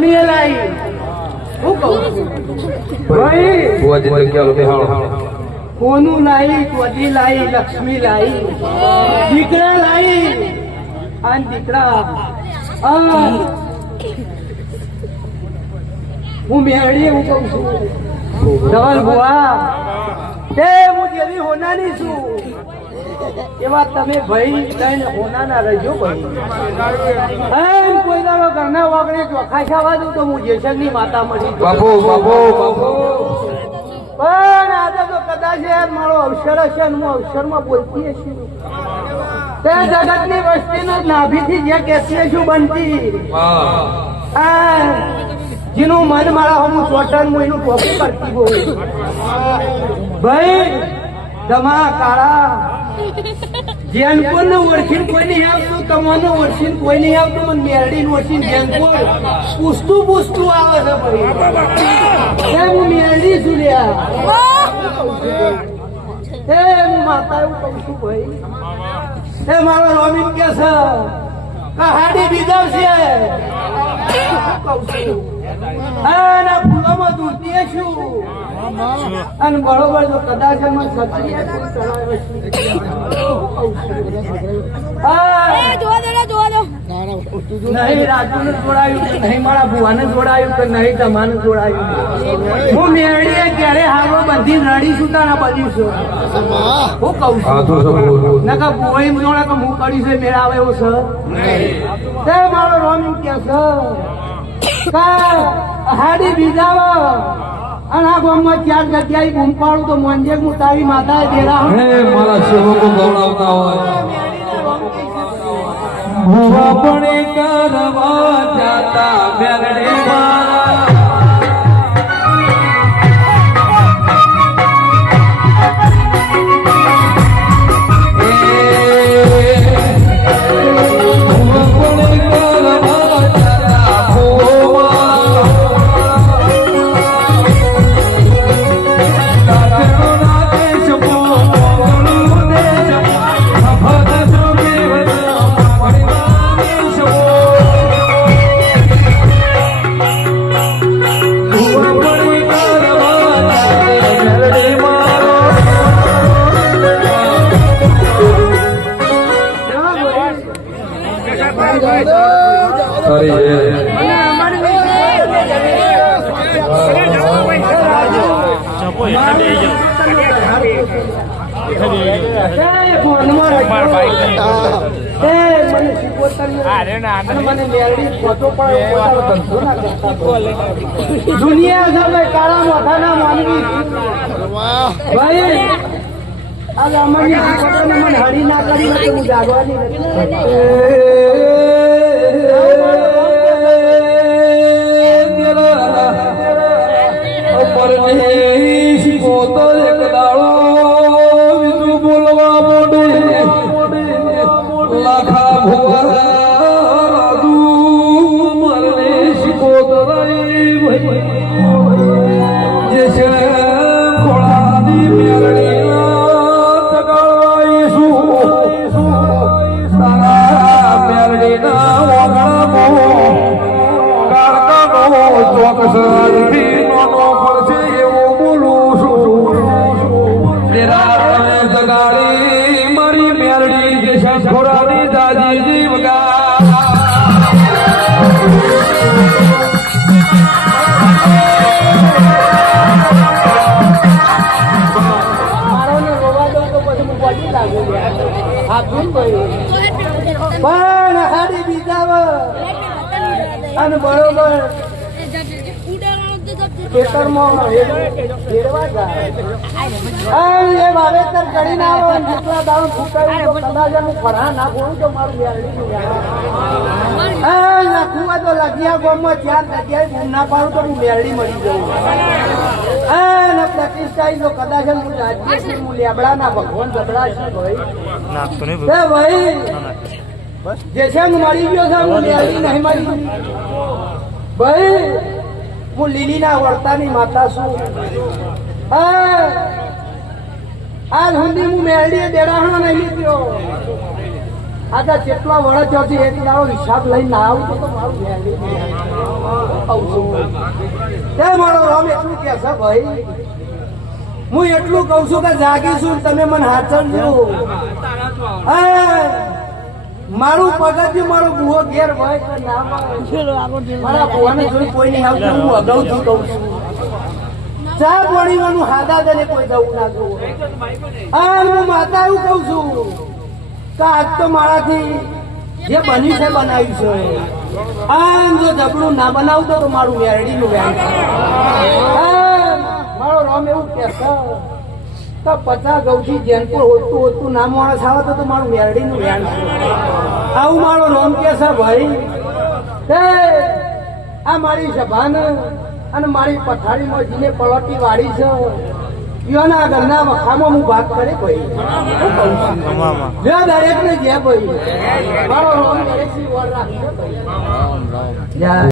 લક્ષ્મી લાઈ હું કોનું લાઈ ત્વજી લાઈ લક્ષ્મી લાઈ દીકરા લાઈ અને દીકરા હું મેળી હું કહું છું ધવલ બુઆ તે હું જેવી હોનાની છું. એવા તમે ભાઈ લઈને હોનાના રહેજો ભાઈ. કોઈ દાડો ઘરના વાગણે ચોખા ખાવા દઉં તો હું જેસલની માતા મળી પણ આજે તો કદાચ મારો અવસર હશે હું અવસરમાં બોલતી હશે. તે જગતની વસ્તીનો નાભીથી જે કેસી શું બનતી. જેનું મન મારા હું ચોટન હું એનું ટોપી કરતી હોય. ભાઈ તમા કાળા. જેનપુર ને ઓળખીને કોઈ નહીં આવતું, તમને ઓળખીને કોઈ નહીં આવતું, મને મેરડી ઓળખીને જેનપુર પૂછતું પૂછતું આવે છે ભાઈ. હું મેરડી છું લે એ માતા એવું કહું છું ભાઈ. એ મારો રોમિન કે છે. હાડી બીજા છે કહું છું. અને આ ફૂલોમાં દૂરતી છું અને બરોબર તો કદાચ એમાં નહીં રાજુને જોડાયું કે નહીં મારા ભુવાને જોડાયું કે નહીં તમાને જોડાયું હું મેળીએ ક્યારે હારો બધી રડી તારા બધી છું. હું કહું છું નકા ભુવાઈ કે હું કરી છે. મેળા આવે એવો છે મારો રોમ એમ કે કે હાડી બીજાવો અને આ ગામમાં ચાર જગ્યાએ બૂમ પાડું તો મોંજે હું તારી માતા દેરા હે મારા સેવકો ગવડાવતા હોય. ભુવા પણ કરવા જાતા મેલડે Sorry, દુનિયા સામે કાળા મને હળી ના કરી જાગવાની રાજથી નાનો પડશે એવું બોલું છું તેરા જગાડી મારી મેરડી જે શંખોરાની દાદી જીવગા પણ હારી બીજા અને બરોબર. ખેતરમાં હેડવા જાય એ વાવેતર કરીને આવો અને જેટલા ફૂટાયું તો કદાચ હું ફરા ના બોલું તો મારું. આ નાખું તો લગિયા ગામમાં ચાર જગ્યાએ બૂમ ના પાડું તો હું મળી પ્રતિષ્ઠા જો કદાચ હું રાજ્ય છું હું લેબડાના ભગવાન ગબડા છે ભાઈ ભાઈ જેસંગ મળી ગયો છે હું લેલી નહીં મળી ભાઈ હું લીલીના વળતાની માતા છું. હા. આજ સુધી હું મેળડીએ દેડાણો નહીં થયો આજે જેટલા વર્ષ થયો એક દાડો હિસાબ લઈને ના આવું તો મારું. તે મારો રામ એટલું કે છે ભાઈ હું એટલું કઉ છું કે જાગીશું ને તમે મને હાચવજો એ, મારું પગથિયું મારો બુહો ઘેર હોય ના મારા બુવાને જોઈ કોઈ નહીં આવતું હું અગાઉ છું કહું છું. ચા પોણીવાનું હાદા તને કોઈ દઉં ના જોવું આ હું માતા એવું કહું છું કે આજ તો મારાથી જે બન્યું છે બનાવ્યું છે. આમ જો જબડું ના બનાવતો તો મારું વેરડીનું આમ મારો રોમ એવું કે છે પચા ગૌથી જેનપુર હોતું હોતું નામ માણસ આવે તો તો મારું વેરડીનું વ્યાન આવું મારો નામ કે છે ભાઈ. તે આ મારી સભાન અને મારી પથારીમાં જીને પલોટી વાળી છે. યોના ઘરના વખામાં હું વાત કરે ભાઈ હું કહું છું. જો દરેક ને જે ભાઈ. મારો નામ દરેકની